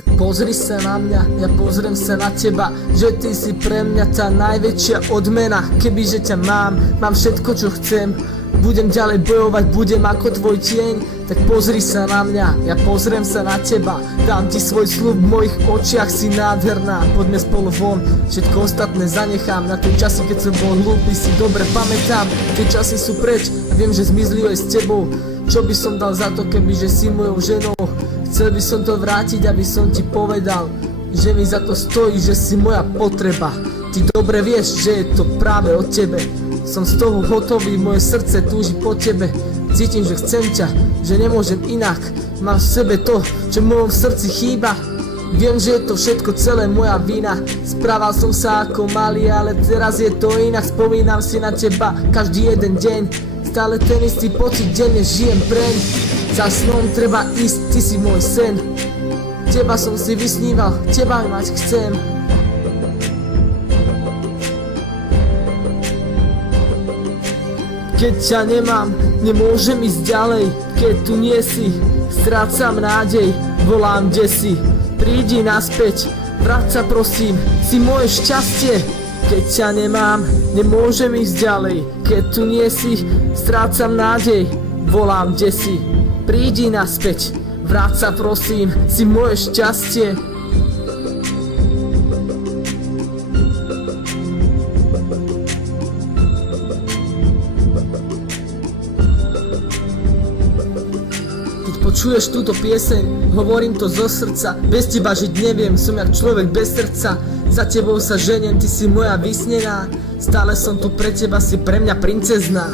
Tak pozri sa na mňa, ja pozriem sa na teba, že ty si pre mňa tá najväčšia odmena. Kebyže ťa mám všetko čo chcem, budem ďalej bojovať, budem ako tvoj tieň. Tak pozri sa na mňa, ja pozriem sa na teba, dám ti svoj sľub, v mojich očiach si nádherná. Poďme spolu von, všetko ostatné zanechám. Na tie časy, keď som bol hlúpy, si dobre pamätám. Tie časy sú preč, viem, že zmizli aj s tebou. Čo by som dal za to, kebyže si mojou ženou? Chcel by som to vrátiť, aby som ti povedal, že mi za to stojí, že si moja potreba. Ty dobre vieš, že je to práve o tebe. Som z toho hotový, moje srdce túži po tebe. Cítim, že chcem ťa, že nemôžem inak. Mám v sebe to, čo v mojom srdci chýba. Viem, že je to všetko celé moja vina. Správal som sa ako malý, ale teraz je to inak. Spomínam si na teba každý jeden deň. Stále ten istý pocit, denne žijem preň. Za snom treba ísť, ty si môj sen. Teba som si vysníval, teba mať chcem. Keď ťa nemám, nemôžem ísť ďalej. Keď tu nie si, strácam nádej. Volám, kde si, prídi naspäť. Vráť sa prosím, si moje šťastie. Keď ťa nemám, nemôžem ísť ďalej. Keď tu nie si, strácam nádej. Volám, kde si, prídi naspäť. Vráť sa prosím, si moje šťastie. Keď počuješ túto pieseň, hovorím to zo srdca. Bez teba žiť neviem, som jak človek bez srdca. Za tebou sa ženiem, ty si moja vysnená. Stále som tu pre teba, si pre mňa princezná.